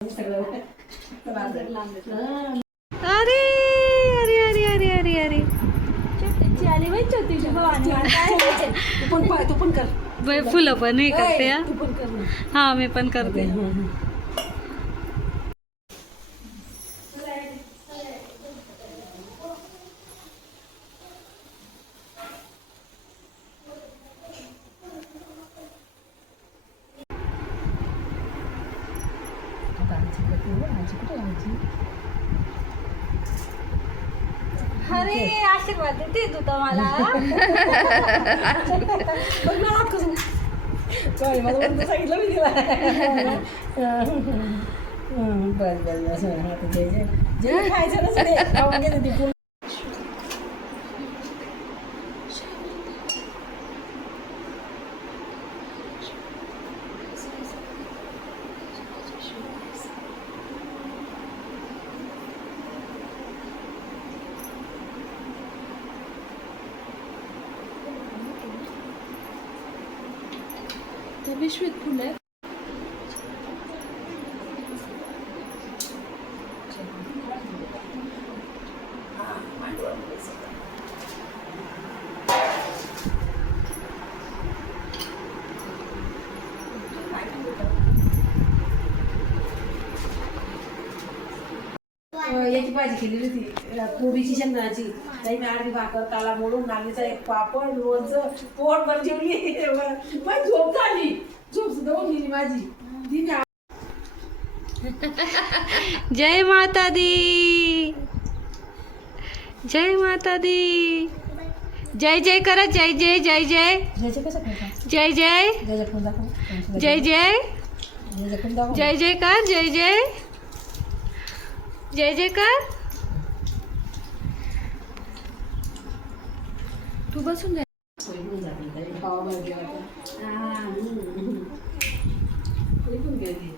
अरे अरे अरे अरे अरे अरे तू पण कर. फुलं पण हे करते तू पण कर ना. हा मी पण करते. अरे आशीर्वाद देते तू तर मला. सांगितलं मी तिला. बस बस बस जे खायचं नसते खाऊन घेते ती. पिशवीत फुले याची भाजी केलेली होती कोबीची शेंगदाण्याची. काही मी आडवी भाकर काला मोडून नागलीचा एक पापड लोणचं पोटभर जेवली. मग झोप झाली. झोप सुद्धा होऊन गेली माझी. तिने जय माता दी. जय माता दी. जय जय करा. जय जय जय जय कसं करता जय जय जय जय जय जय कर. जय जय जय जय कर. तू बसून जा. गेली